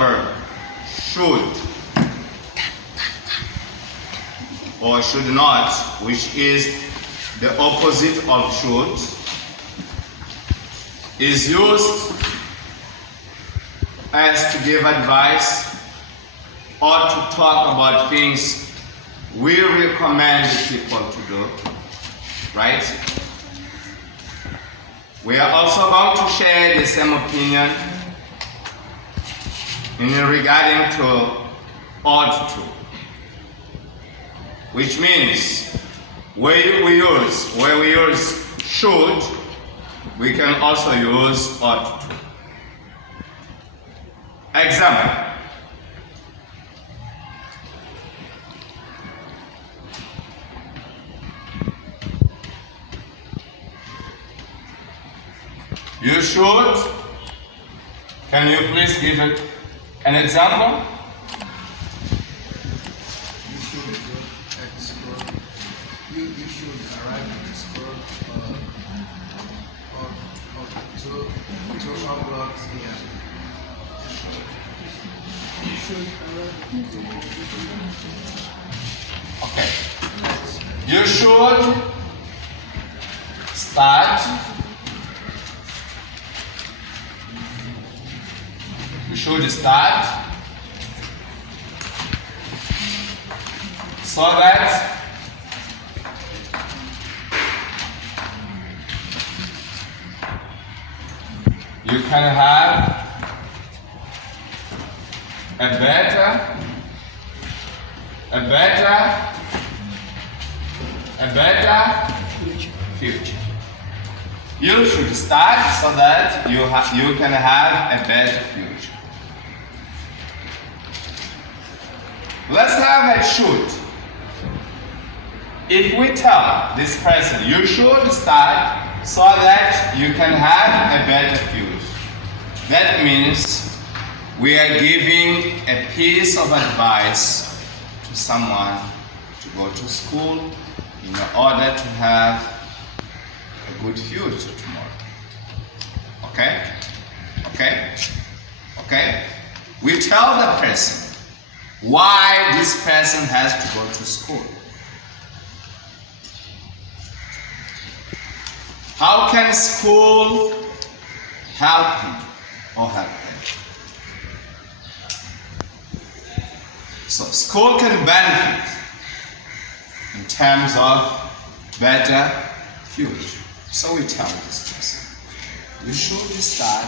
verb, should or should not, which is the opposite of should, is used as to give advice or to talk about things we recommend people to do, right? We are also going to share the same opinion regarding to ought to, which means where we use should, we can also use ought to. Example. You should. Can you please give it an example? You should go at school. You should arrive at school or 2 o'clock p.m. You should arrive at Okay. You should start. You should start so that you can have a better future. You should start so that you can have a better future. Let's have a should. If we tell this person, you should start so that you can have a better future, that means we are giving a piece of advice to someone to go to school in order to have a good future tomorrow. Okay? Okay? Okay? We tell the person why this person has to go to school. How can school help him or help her? So school can benefit in terms of better future. So we tell this person, you should start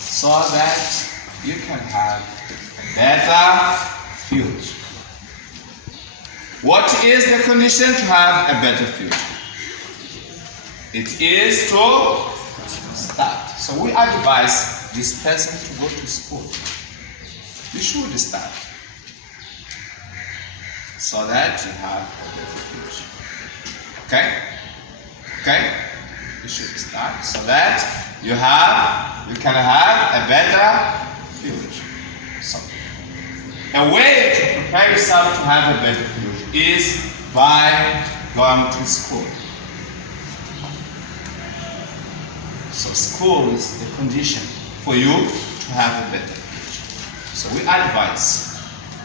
so that you can have a better future. What is the condition to have a better future? It is to start. So we advise this person to go to school. You should start so that you have a better future. Okay? Okay? You should start so that you can have a better future. So, a way to prepare yourself to have a better future is by going to school. So school is the condition for you to have a better future. So we advise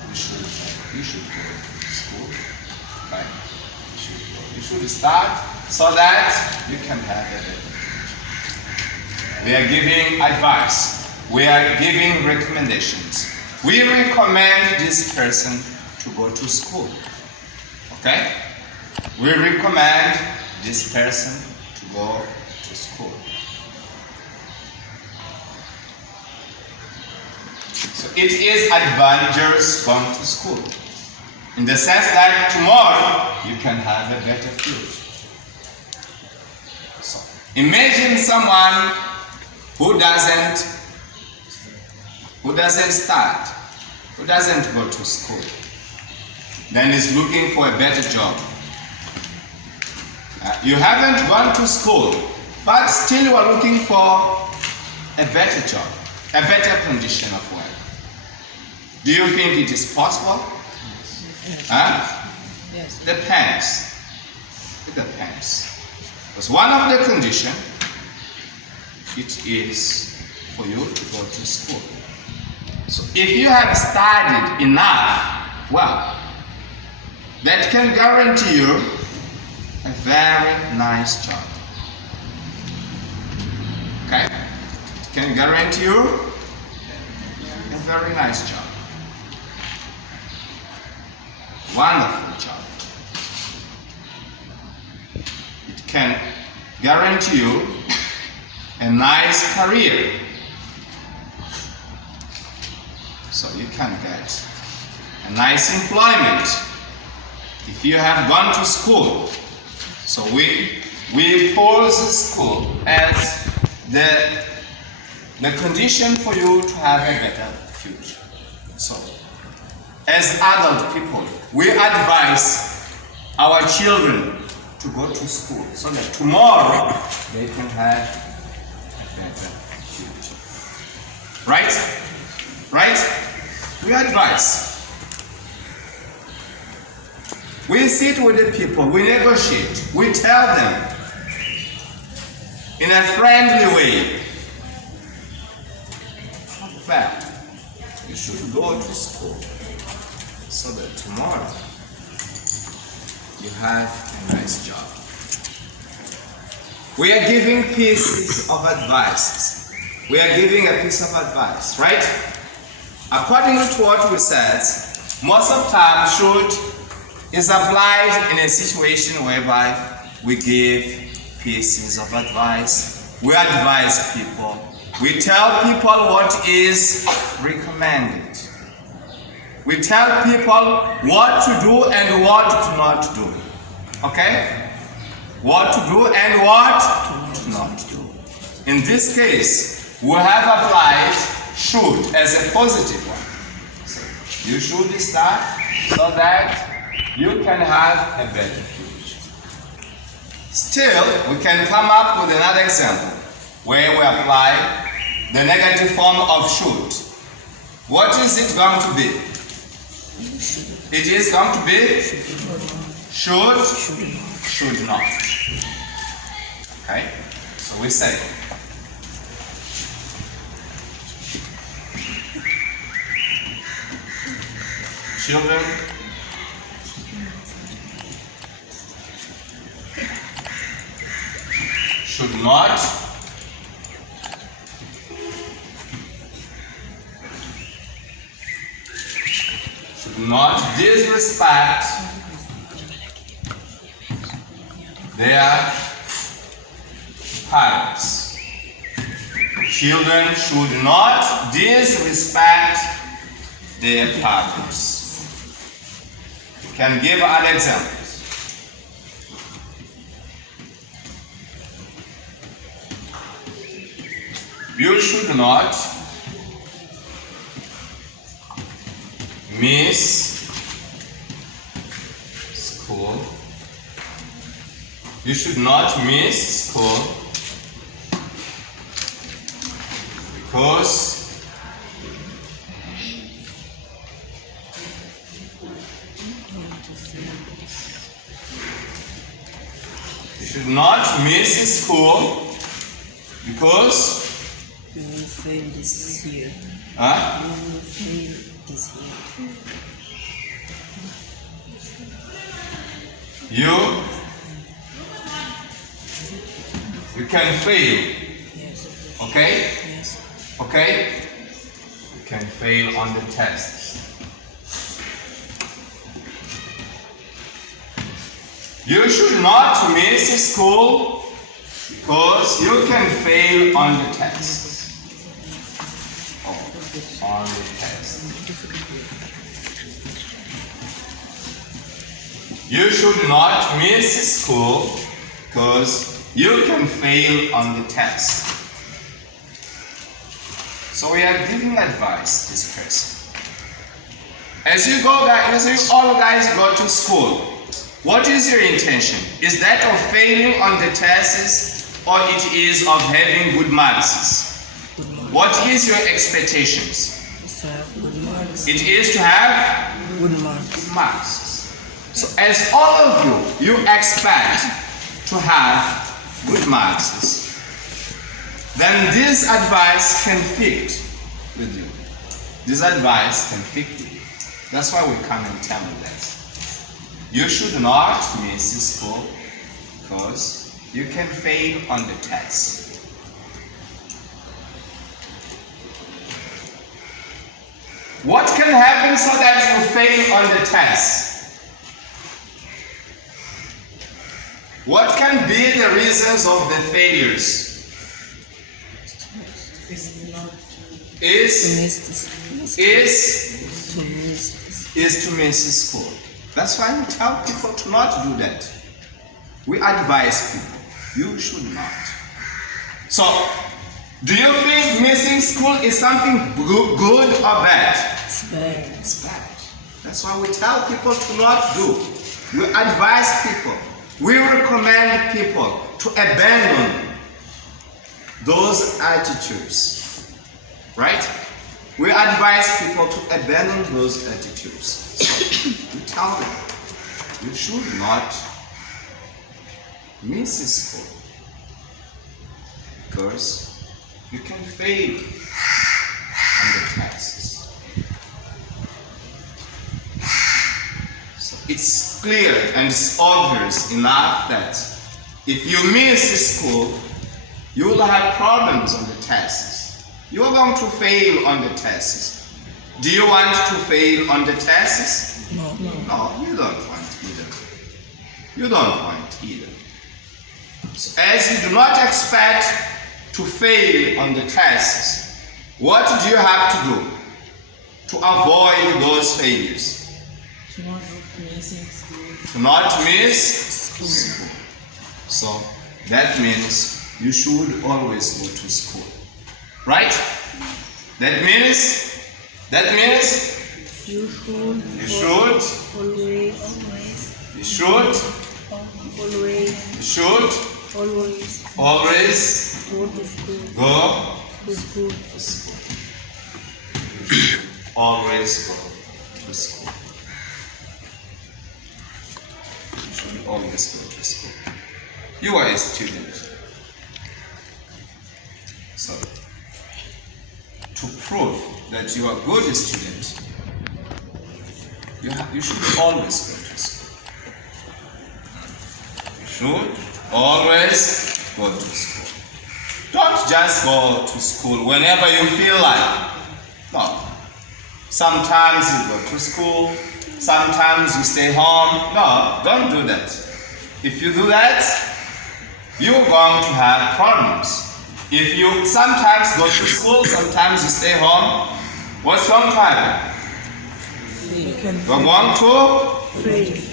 you should go to school, right? You should start so that you can have a better future. We are giving advice. We are giving recommendations. We recommend this person to go to school. Okay? We recommend this person to go to school. So it is advantageous going to school, in the sense that tomorrow you can have a better future. So imagine someone who doesn't start, who doesn't go to school, then is looking for a better job. You haven't gone to school, but still you are looking for a better job, a better condition of work. Do you think it is possible? Yes. Depends. It depends. Because one of the conditions, it is for you to go to school. So if you have studied enough, well, that can guarantee you a very nice job. Okay? It can guarantee you a very nice job. Wonderful job. It can guarantee you a nice career. So you can get a nice employment if you have gone to school. So we pose school as the condition for you to have a better future. So as adult people, we advise our children to go to school so that tomorrow they can have a better future. Right? Right? We advise. We sit with the people, we negotiate, we tell them in a friendly way, well, you should go to school so that tomorrow you have a nice job. We are giving pieces of advice. We are giving a piece of advice, right? According to what we said, most of the time should is applied in a situation whereby we give pieces of advice. We advise people. We tell people what is recommended. We tell people what to do and what to not do. Okay? What to do and what to not do. In this case, we have applied should as a positive one. So you should start so that you can have a better future. Still, we can come up with another example where we apply the negative form of should. What is it going to be? It is going to be should not. Okay? So we say children should not disrespect their parents. Children should not disrespect their parents. We can give other examples. You should not miss school. You should not miss school because you should not miss school because you will fail this year. huh? You will fail this year. You can fail. Yes. Okay? Yes. Okay? You can fail on the tests. You should not miss school because you can fail on the tests. Oh, on the test. You should not miss school because you can fail on the test. So we are giving advice to this person. As you go, guys, as you all guys go to school, what is your intention? Is that of failing on the tests or it is of having good marks? What is your expectations? To have good marks. It is to have Good marks. good marks. So as all of you expect to have good marks, then this advice can fit with you. this advice can fix you. That's why we come and tell you that. You should not miss school because you can fail on the test. What can happen so that you fail on the test? What can be the reasons of the failures? Is to miss school. That's why we tell people to not do that. We advise people, you should not. So, do you think missing school is something good or bad? It's bad. It's bad. That's why we tell people to not do. We advise people. We recommend people to abandon those attitudes. Right? We advise people to abandon those attitudes. So we tell them, you should not miss school because you can fail on the tests. So it's clear and it's obvious enough that if you miss school, you will have problems on the tests. You are going to fail on the tests. Do you want to fail on the tests? No. No, you don't want either. You don't want either. So as you do not expect to fail on the tests, what do you have to do to avoid those failures? To not missing school. To not miss school. So that means you should always go to school. Right? That means You should you should always go to school. go To school. to school. You should always go to school. You should always go to school. You are a student. So, to prove that you are a good student, you should always go to school. You should always go to school. Don't just go to school whenever you feel like. No. Sometimes you go to school, sometimes you stay home. No, don't do that. If you do that, you're going to have problems. If you sometimes go to school, sometimes you stay home, what's going to happen? You're going to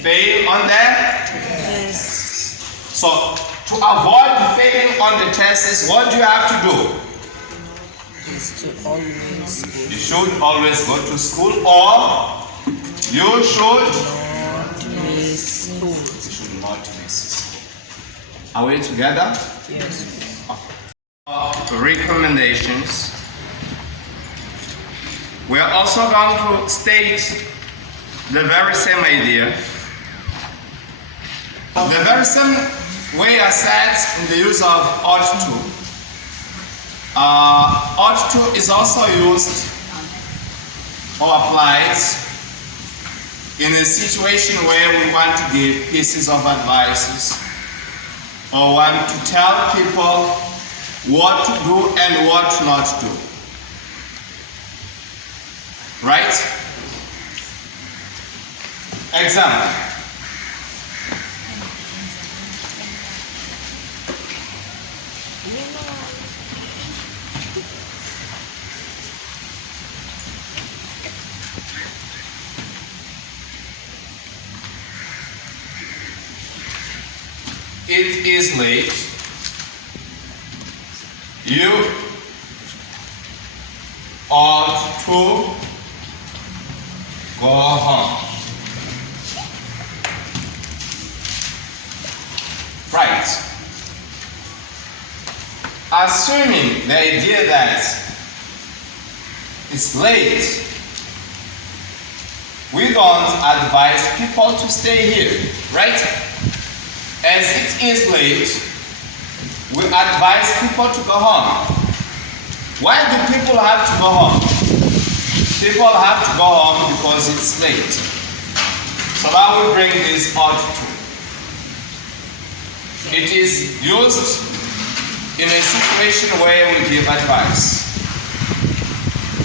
fail on that. Yes. So, to avoid failing on the tests, what do you have to do? Just to always go. You should always go to school, or you should Not miss school. You should not miss school. Are we together? Yes. Recommendations. We are also going to state the very same idea. The very same way I said in the use of ought to. Ought to is also used or applied in a situation where we want to give pieces of advice or want to tell people what to do and what not to do. Right? Example. It is late. You ought to go home. Right. Assuming the idea that it's late, we don't advise people to stay here, right? As it is late, we advise people to go home. Why do people have to go home? People have to go home because it's late. So now we bring this ought to. It is used in a situation where we give advice.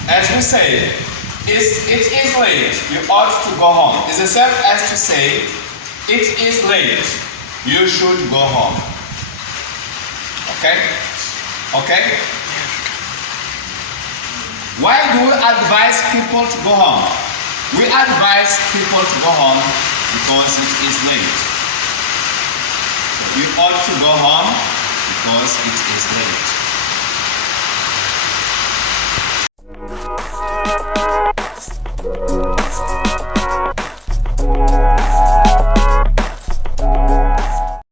As we say, it is late, you ought to go home. It's the same as to say, it is late, you should go home. Okay? Okay? Why do we advise people to go home? We advise people to go home because it is late. So you ought to go home because it is late.